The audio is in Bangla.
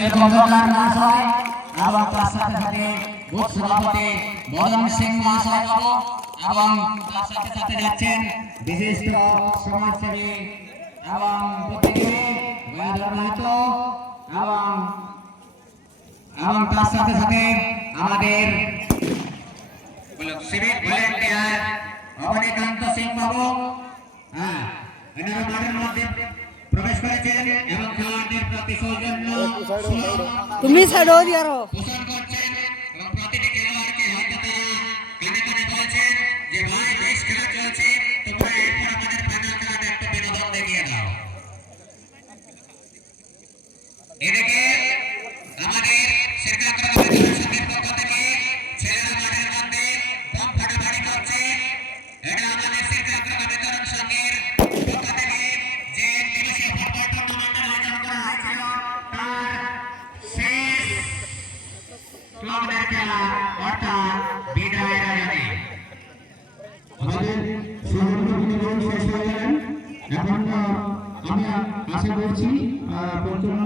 এবং তার সাথে সাথে বুথ সভাপতি মদন সিং মহাশয় বাবু এবং তার সাথে সাথে যাচ্ছেন বিশিষ্ট সমাজসেবী এবং বুদ্ধিজীবী গয়াধর মাহাতো এবং তার সাথে সাথে আমাদের সিভিক ভলেন্টিয়ার অবনীকান্ত সিং বাবু এনারা মাঠের মধ্যে প্রবেশ করেছেন এবং খেলোয়াড়দের প্রতি সৌজন্য তুমি সাইড হয়ে দিয়ারো পোষণ করছেন এবং প্রতিটি খেলোয়াড়কে হয়তো তারা কানে কানে বলছেন যে ভাই বেশ খেলা চলছে তোমরা এরপর আমাদের ফাইনাল খেলাটা একটা বিনোদন দেখিয়ে দাও। এদিকে আমাদের শেরকাকড়া কমিটির সঙ্গের পক্ষ থেকে ছেলেরা মাঠের মধ্যে বম ফাটাফাটি করছে। এটা আমাদের শেরকাকড়া কমিটির সঙ্গের পক্ষ থেকে যে দিবসীয় ফুটবল টুর্নামেন্টের আয়োজন করা হয়েছিল তার শেষ ক্লাবের খেলা অর্থাৎ বিদায়ের আয়োজনে আমাদের সংগঠন শেষ হয়ে গেলেন। এখন আমি আশা করছি পঞ্চম